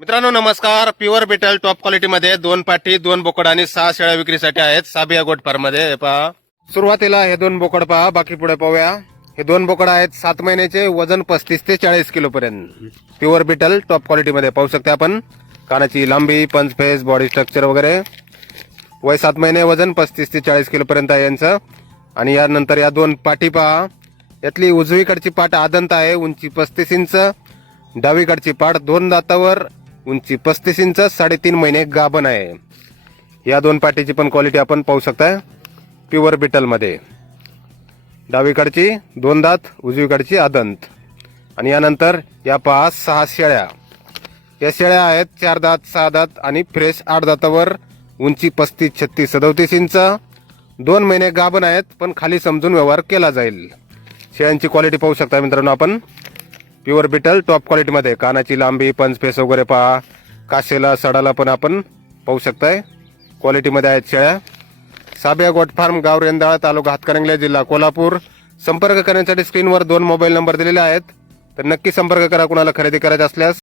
मित्रांनो नमस्कार. Pure Beetal top क्वालिटीमध्ये दोन पाठी दोन बोकड आणि सहा शेळ्या विक्रीसाठी आहेत साबिया गोट फार्ममध्ये हे पहा. सुरुवातीला हे दोन बोकड पहा बाकी पुढे पाहूया. हे दोन बोकड आहेत सात महिन्याचे वजन पस्तीस ते चाळीस किलो पर्यंत. प्युअर बिटल टॉप क्वालिटीमध्ये पाहू शकता आपण. कानाची लांबी पंच फेस बॉडी स्ट्रक्चर वगैरे. वय सात महिने वजन पस्तीस ते चाळीस किलो पर्यंत आहे यांचं. आणि यानंतर या दोन पाठी पहा. यातली उजवीकडची पाठ आदंत आहे उंची पस्तीस इंच. डावीकडची पाठ दोन दातावर. उंची पस्तीस इंच साडेतीन महिने गाभण आहे. या दोन पाटीची पण क्वालिटी आपण पाहू शकता प्युअर बिटलमध्ये डावीकडची दोन दात उजवीकडची आदंत. आणि यानंतर या पहा सहा शेळ्या. या शेळ्या आहेत चार दात सहा दात आणि फ्रेश आठ दातावर उंची पस्तीस छत्तीस सदोतीस इंच. दोन महिने गाभण आहेत पण खाली समजून व्यवहार केला जाईल. शेळ्यांची क्वालिटी पाहू शकता मित्रांनो आपण. प्युअर बिटल टॉप क्वालिटीमध्ये. कानाची लांबी पंचफेस वगैरे पहा. काशेला सडाला पण आपण पाहू शकताय. क्वालिटीमध्ये आहेत शेळ्या. साबिया गोट फार्म गाव रेंदाळा तालुका हातकरंगले जिल्हा कोल्हापूर. संपर्क करण्यासाठी स्क्रीनवर दोन मोबाईल नंबर दिलेले आहेत. तर नक्की संपर्क करा कुणाला खरेदी करायचा असल्यास.